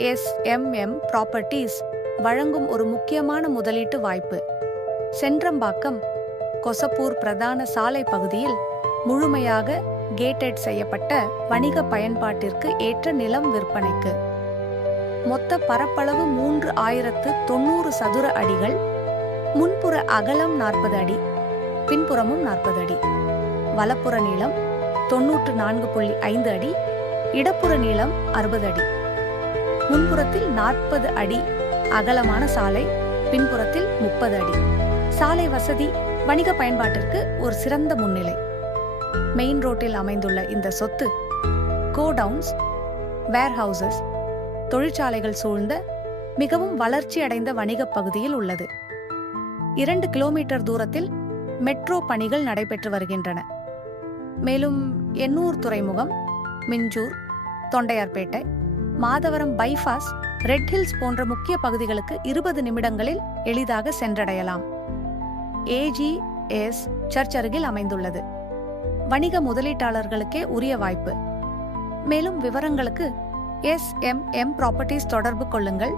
SMM properties வழங்கும் ஒரு முக்கியமான முதலீட்டு வாய்ப்பு. சென்றம்பாக்கம் கொசப்பூர் பிரதான சாலை பகுதியில் முழுமையாக கேட்டட் செய்யப்பட்ட வணிக பயன்பாட்டிற்கு ஏற்ற நிலம் விற்பனைக்கு. மொத்த பரப்பளவு 3090 சதுர அடிகள். முன்புற அகலம் 40 அடி, பின்புறமும் 40 அடி. வலப்புற நீளம் 94.5 அடி, இடப்புற நீளம் 60 அடி. முன்புறத்தில் 40 அடி அகலமான சாலை, பின்புறத்தில் 30 அடி. சாலை வசதி வணிக பயன்பாட்டிற்கு ஒரு சிறந்த முன்னிலை. மெயின் ரோட்டில் அமைந்துள்ள இந்த சொத்து கோடவுன்ஸ், வேர்ஹவுசஸ், தொழிற்சாலைகள் சூழ்ந்த மிகவும் வளர்ச்சி அடைந்த வணிக பகுதியில் உள்ளது. 2 கிலோமீட்டர் தூரத்தில் மெட்ரோ பணிகள் நடைபெற்று வருகின்றன. மேலும் எண்ணூர் துறைமுகம், Minjur, Tondiarpet, Madhavaram bypass, Red Hills போன்ற முக்கிய பகுதிகளுக்கு 20 நிமிடங்களில் எளிதாக சென்றடையலாம். AGS சர்ச் அருகில் அமைந்துள்ளது. வணிக முதலீட்டாளர்களுக்கே உரிய வாய்ப்பு. மேலும் விவரங்களுக்கு SMM ப்ராப்பர்ட்டிஸ் தொடர்பு கொள்ளுங்கள்.